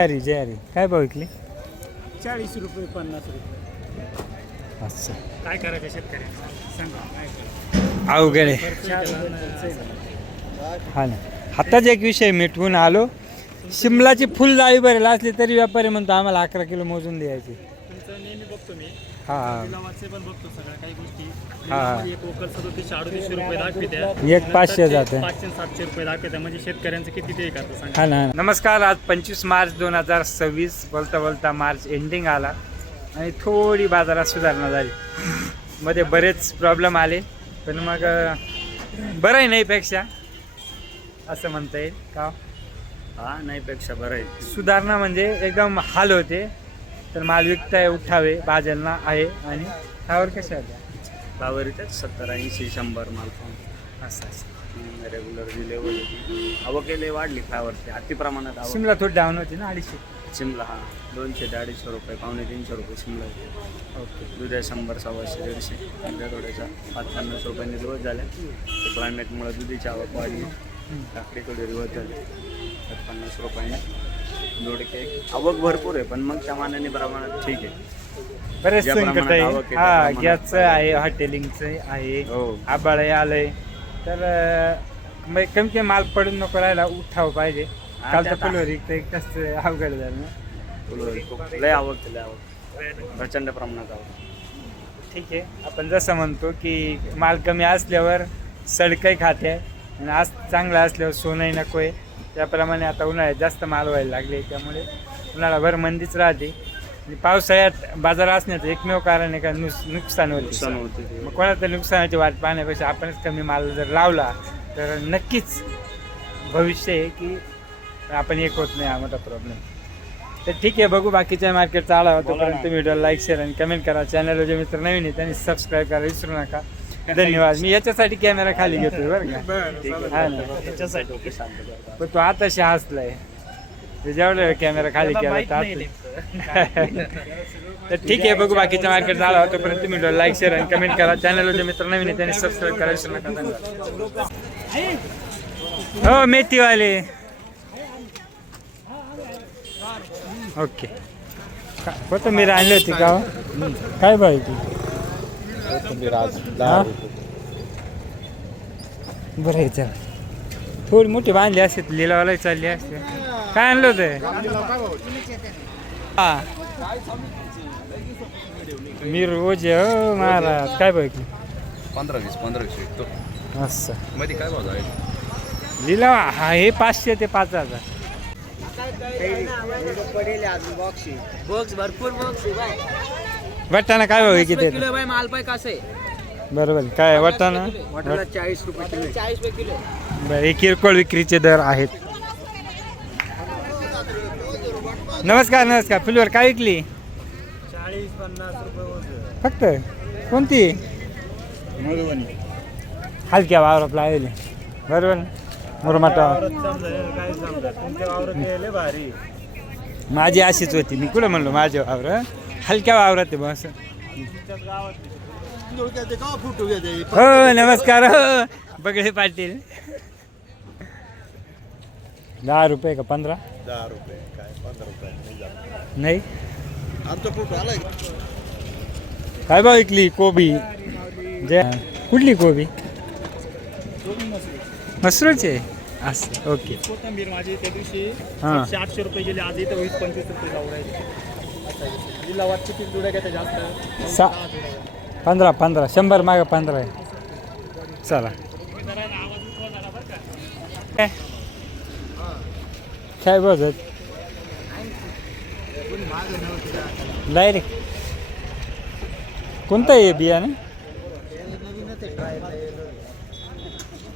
जय काय भाव विकली? 40 रुपये 50 रुपये. असं काय करायचं शेतकऱ्यांना सांगा. अवघड आहे. हा ना. आताच एक विषय मिटवून आलो. शिमलाची फुल जाळी भरेल असली तरी व्यापारी म्हणतो आम्हाला 11 किलो मोजून द्यायची. तुमचं नेहमी बघतो मी. हा लिलावाचे पण बघतो सगळ्या काही गोष्टी. हा. एक वकर 3700 रुपये दाखवित्या. एक 500 जाते. 500-700 रुपये दाखवित्या. म्हणजे शेतकऱ्यांचं किती ते करतं सांगा. हा ना. नमस्कार. आज 25 मार्च 2026. बोलता मार्च एंडिंग आला आणि थोडी बाजारात सुधारणा झाली. मध्ये बरेच प्रॉब्लेम आले पण मग बरं आहे नाहीपेक्षा असं म्हणता येईल का? हा नाही पेक्षा बरं आहे. सुधारणा म्हणजे एकदम हाल होते तर माल विकताय उठावे भाज्यांना आहे. आणि त्यावर कशा होत्या फ्लावर इथे 70-80-100 माल पण असं रेग्युलर जी लेवल होती. आवकेले वाढली फ्लावरची अति प्रमाणात आवक. शिमला थोडी डाऊन होती ना 250. शिमला हा 200-250 रुपये 250-300 रुपये शिमला होती. ओके. दुध्या 100-150-150 सध्या थोड्याच्या 550 रुपयांनी दिवस झाले. क्लायमेटमुळे दुधीची आवक वाढली. काकडी थोडी रिवर्स झाली 50 रुपयाने दोडके. आवक भरपूर आहे पण मग त्या मानाने प्रमाणात ठीक आहे. बरेच ज्या संकट प्रमाणात आहे. आवक आहे, त्या हा प्रमाणात गॅसचं आहे हॉटेलिंगचं आहे हो आबाळ आलंय तर कमी कमी माल पडून नको राहायला उठावं पाहिजे. काल तर फुलवरी एक तास अवघड झालं ना. खूप लय आवक लय आवक प्रचंड प्रमाणात आवक. ठीक आहे. आपण जसं म्हणतो की माल कमी असल्यावर सडकही खाते आणि आज चांगला असल्यावर सोनंही नको आहे. त्याप्रमाणे आता उन्हाळ्यात जास्त माल व्हायला लागले त्यामुळे उन्हाळाभर मंदीच राहते. आणि पावसाळ्यात बाजार असण्याचं एकमेव कारण आहे का नुकसान होते. मग कोणाचं नुकसानाची वाट पाहण्यापेक्षा आपणच कमी माल जर लावला तर नक्कीच भविष्य आहे की आपण एक होत नाही हा मोठा प्रॉब्लेम. तर ठीक आहे बघू बाकीच्या मार्केटचा आढावा. तोपर्यंत व्हिडिओला लाईक शेअर आणि कमेंट करा. चॅनलवर जे मित्र नवीन आहे त्यांनी सबस्क्राईब करायला विसरू नका. धन्यवाद. मी याच्यासाठी कॅमेरा खाली घेतोय बरं का. हा ना. त्याच्यासाठी पण तो आताशी हसलाय जेवढा कॅमेरा खाली केला तर ठीक आहे बघू बाकीच्या मार्केट झाला तोपर्यंत तुम्ही लाईक शेअर आणि कमेंट करा. चॅनलवर जे मित्र नवीन आहे त्यांनी सबस्क्राईब करायला विसरू नका. हो मेथीवाले ओके. कोथिंबीर आणली होती का? काय पाहिजे बरं आहे. चल थोडी मोठी बांधली असते लिलावाला चालली असते. काय आणलं होतं? हा मी रोज हो महाराज काय पाहिजे 15-20 विकतो. असं मध्ये काय भाव आहे? लिलावा हा हे 500 ते 5000. बॉक्स भरपूर बॉक्स वाटाणा काय भाव किती किलो बाय माल पाय कसं आहे? बरोबर काय वाटाणा 40 रुपये किलो 40 रुपये किलो. बरं हे किरकोळ विक्रीचे दर आहेत. नमस्कार फुलवर काय विकली? 40-50 रुपये फक्त कोणती? हलक्या वावरात लावले बरोबर मुरमाटा. भारी माझी अशीच होती. मी कुठं म्हणलो माझ्या वावर हलक्या वावरात आहे बस. हो नमस्कार. हो बगळे पाटील. 10 रुपये का 15? 10 रुपये काय 15 रुपये नाही. आमचा फोटो आलाय. काय भाव विकली कोबी? कुठली कोबी? मसरूरचे असं ओके. कोथिंबीर माझी त्या दिवशी हां 800 रुपये गेले. आज इथं 20-25 रुपये लावून राहिले. लिलावात किती जुड्या घेते जास्त? 15 100 मागं 15 आहे. चला काय बघत डायरेक्ट कोणतं आहे बियाणं?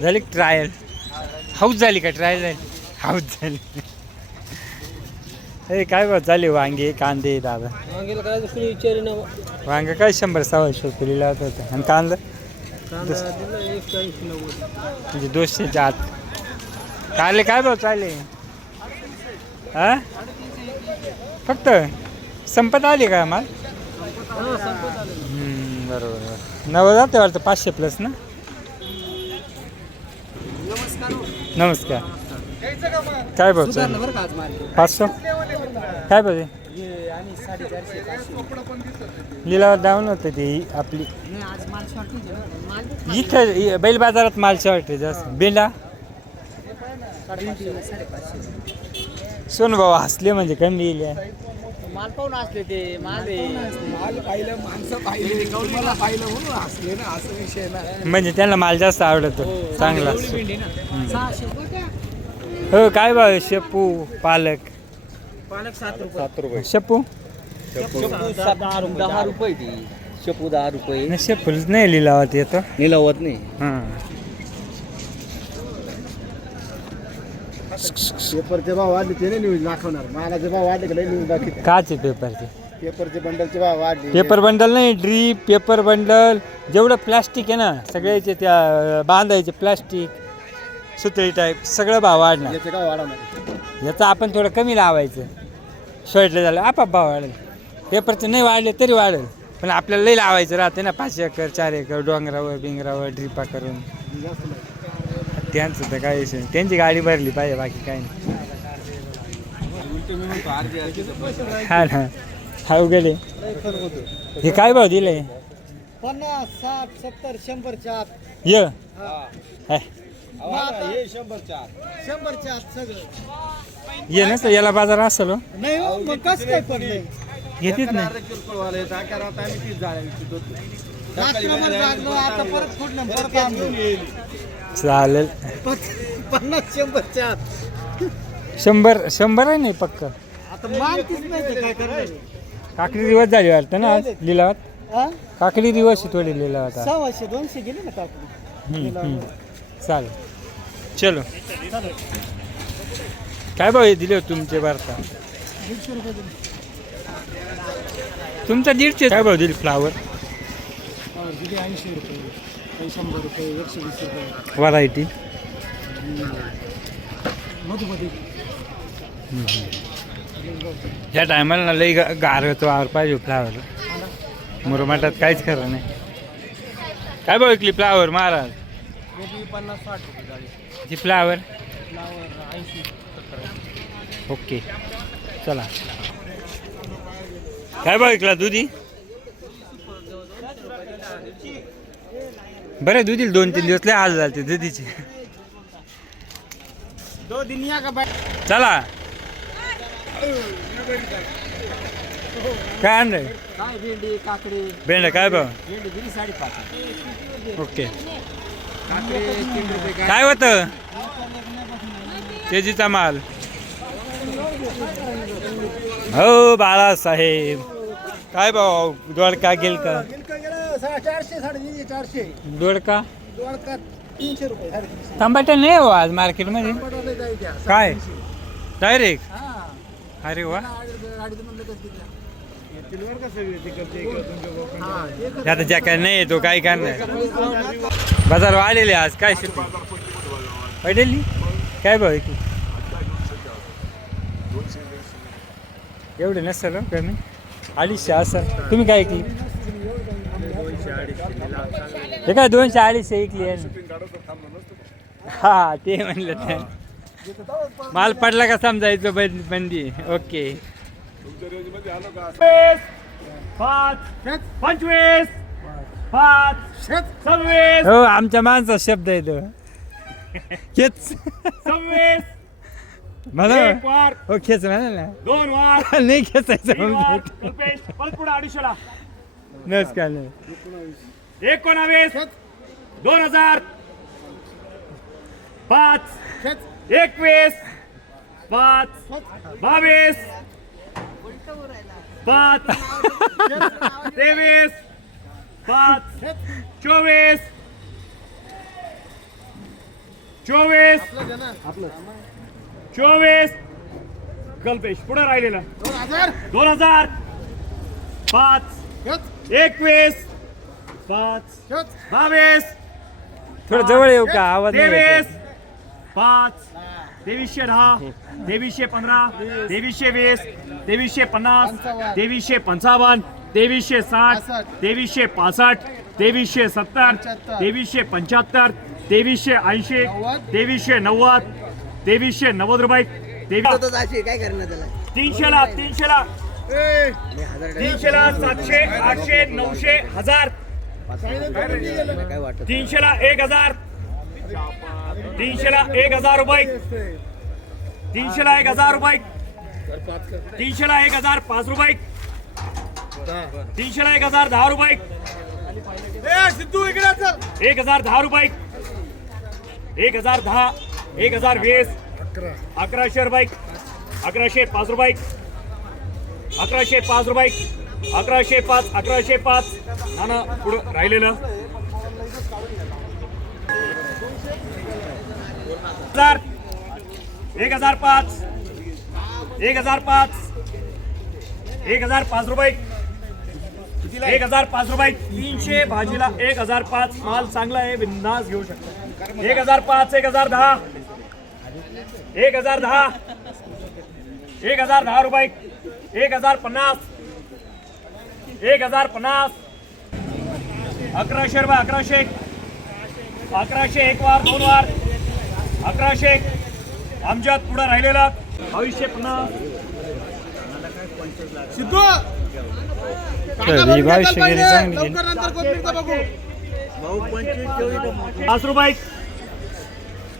झाली ट्रायल हाऊस झाली का? ट्रायल झाली हाऊस झाली. हे काय बघ झाले वांगे कांदे दादा? वांगेला काय दुसरी विचारी ना. वांगे काय 100-150 रुपये लावत होतं. आणि कांदा दिलं 140-90 म्हणजे 200च्या आत. कारले काय भाव चालले? हा फक्त संपत आली का माल? बरोबर 90 जाते वाटतं 500 प्लस ना. नमस्कार. काय भाव सुधारलं चालू बरं का आज माल 500 काय भाव आहे? हे आणि 450 500. लिलावात डाऊन होतं ते आपली नाही आज माल शॉर्टेज आहे ना माल इथं बैल बाजारात माल शॉर्टेज असं बेंडा 550. सोन भाऊ हसले म्हणजे कमी येईल माल पाहून असले ते माल माल पाहिलं माणसं पाहिले तुम्हाला पाहिलं म्हणून हसले ना असं विषय ना म्हणजे त्यांना माल जास्त आवडतो चांगला एवढी भेंडी ना 600 रुपये. हो काय भाव आहे? शेपू पालक पालक 7 रुपये 7 रुपये शेपू 10 रुपये ती शेपू 10 रुपये नाही शेपूच नाही लिलावात येतो निलावत नाही. हां पेपरचे भाव वाढले ते नाही न्यूज दाखवणार मालाचे भाव वाढले का नाही न्यूज दाखवते काचे पेपरचे पेपरचे बंडलचे भाव वाढले पेपर बंडल नाही ड्रीप पेपर बंडल जेवढं प्लास्टिक आहे ना सगळ्याचे त्या बांधायचे प्लास्टिक सुतळी टाईप सगळं भाव वाढणार याचे काय वाढवणार याचं आपण थोडं कमी लावायचं शर्टला झालं आपाप भाव वाढेल पेपरचं नाही वाढले तरी वाढेल पण आपल्याला लई लावायचं राहते ना 5 एकर 4 एकर डोंगरावर बिंगरावर ड्रिपा करून त्यांचं तर काही विषय नाही. त्यांची गाडी भरली पाहिजे बाकी काही नाही हा ना हा उघडे हे काय भाव दिले 50 60 70 100 च्या आत. ये हाय. हे 100च्या 100 च्या आत सगळं ये नसतं याला बाजार असेल हो. नाही हो मग कसं काय पडलंय घेतीच नाही रात्रभर जागलो आता परत कुठलं परत आणलं. चालेल 50 100 च्या आत. 100 आहे नाही पक्क आता मानतीच नाही ते काय करणार. काकडी दिवस झाली वाटतं ना आज लिलावात हा काकडी दिवस आहे थोडी लिलावात आज. 100 200 गेले ना काकडी. चालेल चलो काय भाव दिले हो तुमचे भारता 150 रुपये दिले. तुमचा 150 काय भाव दिले फ्लावर दिले 80 रुपये 100 रुपये 120 रुपये. व्हरायटी मधुमती ह्या टायमाला लई गार होतो आवर पाहिजे फ्लावर मुरमाटात काहीच खरं नाही काय भाव विकली फ्लावर महाराज 50 60 रुपये गाडी. ही फ्लावर फ्लावर 80 70. ओके चला काय भाव विकला दुधी बरं दुधीला 2-3 दिवस लय हाल झाले दुधीचे 2 दुनिया का चला काय आणलंय काय भेंडी काकडी भेंड काय भाव भेंडी दिली 5.5. ओके काकडी 3 रुपये काय होतं तेजीचा माल हो बाळासाहेब काय भाव दोडका गेल का 400 450 दोडका 300 रुपये 350. टमाटर नाही हो आज मार्केटमध्ये काय डायरेक्ट अरे वा आता ज्या काय नाही तो काय करणार बाजार वाढलेले आज काय शेती वाढलेली काय भाव की एवढे नसेल कमी 250 असं तुम्ही काय ऐकली हे काय 200-250 ऐकली आहे हा ते म्हणलं ते माल पडला का समजायचं बंदी ओके 5 25 5 26 हो आमच्या माणसा शब्द आहे तो खेच 26 म्हणा एक वार हो खेच म्हणा ना 2 वार नाही खेचायचं 3 मग वार रुपेश पलपुडा 250ला नमस्कार नाही 19 2000 5 21 5 22 5 23 5 24 24 कल्पेश पुढे राहिलेला 2000 5 21 5 22 थोडं जवळ येऊ का आवाज नाही येत. 23 5 2310 2315 2320 2350 2355 2360 2365 2370 2375 2380 2390 2390 रुपये. काय करणार त्याला 300 ला 300 ला 300 ला 700 800 900 1000. 300 ला 1000. 300 ला 1000 रुपये. 300 ला 1000 रुपये. 300 ला 1000 5 रुपये. 300 ला 1000 10 रुपये. 1010 रुपये. 1010 1020 1100 रुपये. 1105 रुपये. 1105 रुपये. 1105 1105 ना पुढं राहिलेलं 1005 1005 1005 रुपये. 1005 रुपये. 300 भाजीला 1005 माल चांगला आहे बिंदास घेऊ शकता. 1005 1010 1010 1010 रुपये. 1050 1050 1100 रुपये. 1100 1100 एक वार 2 वार 1100 आमच्यात पुढे राहिलेला 2250 सिद्धू ही 2200 गेली चांगली गेली. नंतर कोणती बघू 5 रुपये.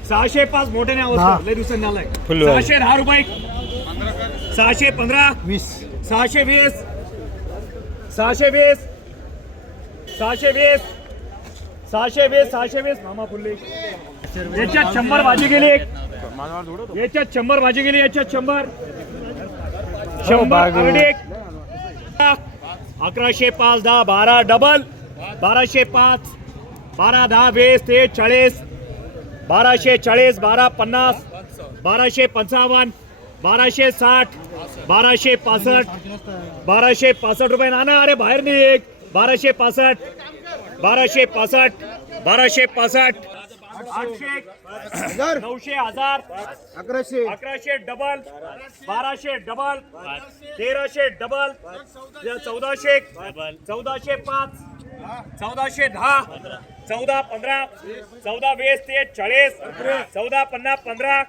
605 मोठे नाही अवस्था लय दिवसांनी आलाय. फुलवाली. 610 रुपये. 615 620 620 620 620 620 मामा फुलले. याच्यात 100 भाजी गेली. याच्यात 100 भाजी गेली. याच्यात 100 अर्डे 1105 10 12 डबल 1205 12 10 20 30 40 1240 1250 1255 1260 1265 1265 रुपये नाना. अरे बाहेर नाही एक 1265 1265 1265 800 900 1000 1100 डबल 1200 डबल 1300 डबल 1400 1405 1410 14 15 14 20 30 40 14 50 15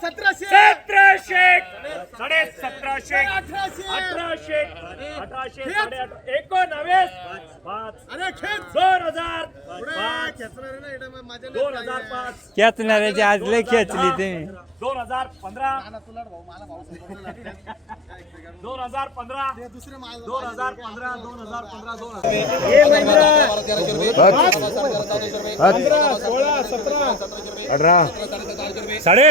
1700 1700 1750 1800 1800 19 5 अरे खेच 2000 खेचणार ना इकडे माझ्या 2005 खेचणाऱ्याची आज लय खेचली तुम्ही. 2015 तुला भाऊ मला भाऊ 2015 दुसरे माल 2015 2015 साडे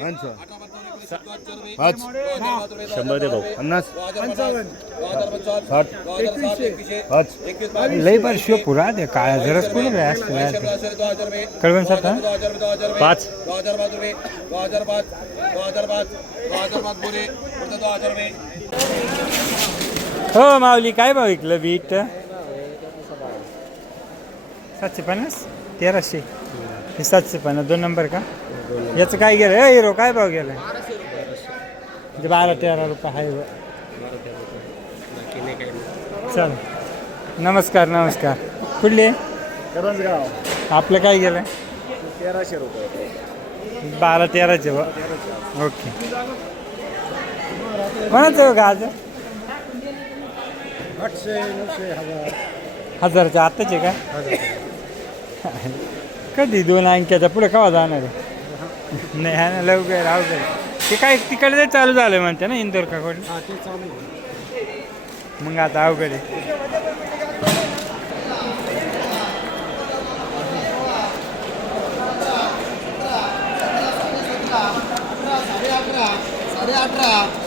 100 दे भाऊ 50 लय बार शिव पुरा दे काळा जरच कोणी काय असतं कळवण सात 5 हो माऊली काय भाव विकलं बीट 750 1300 हे 750 2 नंबर का याचं काय गेलं हिरो काय भाव गेला 12-13 रुपये आहे चल. नमस्कार नमस्कार कुठले आपलं काय गेलं 1300 रुपये 12-13चे बा ओके. कोणाचं गाजर 800 900 हजारच्या आत्ताचे काय कधी 2 अंक्याच्या पुढे केव्हा जाणार आहे नाही हा ना लवकर अवघड ते काय तिकडे चालू झालं म्हणते ना इंदोर का कोण हा ते चालू आहे. मग आता अवघड आहे.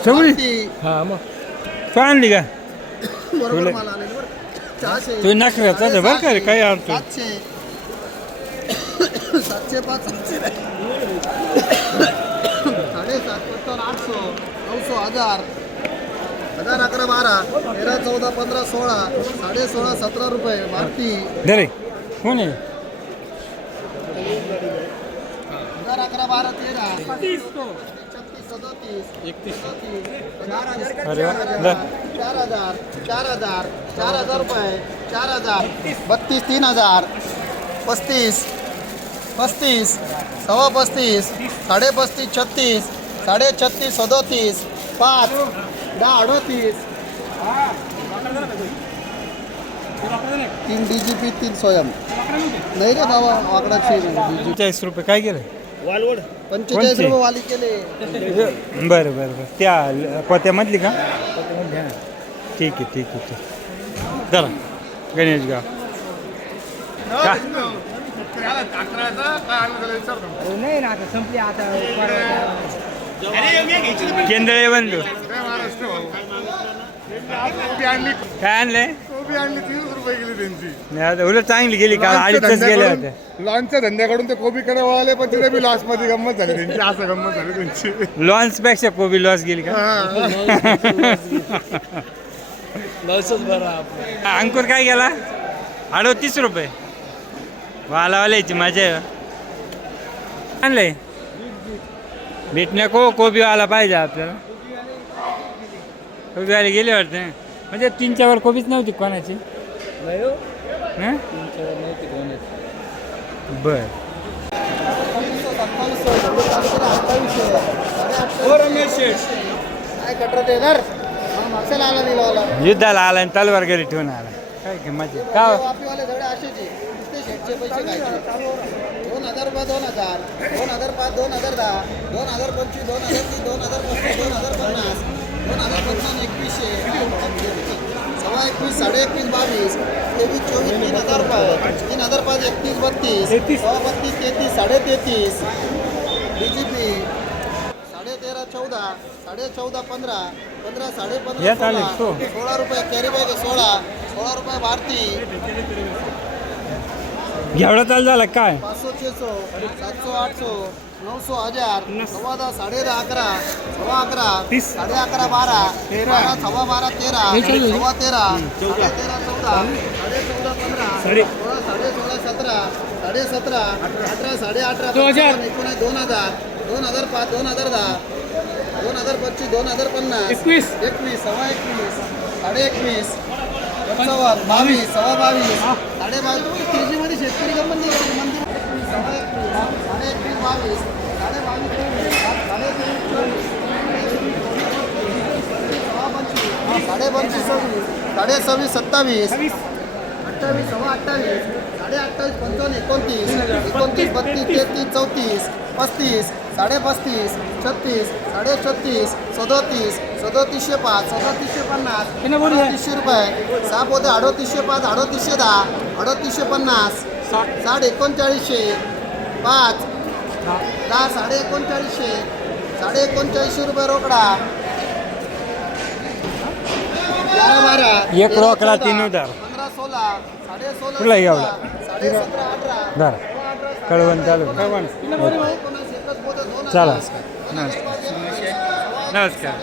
सगळी हा मग तू आणली का बरोबर माल आलेला बरं 400 तू नखऱ्याचा आहे बरं का रे काय आणतो 700 705 750 800 900 1000 1000 11 12 13 14 15 16 16.5 17 रुपये भारती दे रे कोण आहे 1000 11 12 13 36 37 31 अरे वा, दे. 4000 रुपये 4000 32 3000 35 35, सव्वा 35, 35.5, 36, 36.5, 37, 5, 10, 38, 3 DGP 3 स्वयं नाही रे बाबा आकडाची 40 रुपये काय केलं? वालवड 45 रुपये वाली केले. बरं बरं बरं त्या पोत्यामधली का? ठीक आहे ठीक आहे ठीक. चला गणेश गाव का? नाही ना आता संपली आता केंद्रीय बंधू काय आणलंय? आणली 30 रुपये गेली त्यांची. नाही, आता उलट चांगली गेली काल अडीचच गेल्या होत्या. लॉन्चच्या धंद्याकडून ते कोबीकडे वळाले पण तिथे बी लॉस मध्ये गंमत झाली त्यांची. असं गंमत झाली त्यांची. लॉन्च पेक्षा कोबी लॉस गेली का? अंकुर काय गेला? 38 रुपये. वालावाल्याची मजा आहे. आणलंय भेटण्या कोबी आला पाहिजे आपल्याला. कोबीवाले गेले वाटते म्हणजे 3च्या वर कोबीच नव्हती कोणाची. हं? बर काय कटर ते घर मागच्याला आला दिला युद्धाला आला आणि तलवार घरी ठेवून आला. काय की मजा का? वापीवाले सगळे असेच आहे. नुसते शेटचे पैसे खायचे. 2000 रुपये 2000, 2005, 2010, 2025, 2030, 2035, 2050, 2055, 2100, 21, 21.5, 22, 23, 24, 3000 रुपये, 3005, 31, 32, 32, 33, 33.5, DGP 13.5, 14, 14.5, 15, 15, 15.5, यात आले 16 रुपये कॅरी बॅग 16 रुपये भारती. घेवडा चालू झाला काय? 500, 600, 700, 800, 900, 1000, 10, 10, 11, 11, 11, 12, 12, 12, 13, 13, 13, 14, 14, 15, 16, 17, 17, 18, 18, 19, 2000, 2005, 2010, 2025, 2050, 21, 21, 21, 55, 22, 22, 22, केजीमध्ये शेतकरी गंमत नाही मंदी 21, 22, 27, 28, 28, 55, 29, 29, 32, 33, 34, 35, 35, 36, 37, 37, 3705, 3750, 3800 रुपये, 6 पोते 3805, 3810, 3850, 39,000, 5, 10, 39,500, 39,500 रुपये रोकडा. 11, 12, एक रोकडा 3 उधार. 15, 16, 16, कुठला एवढा? 17, 18, बरं कळवण चालू. चला नमस्कार.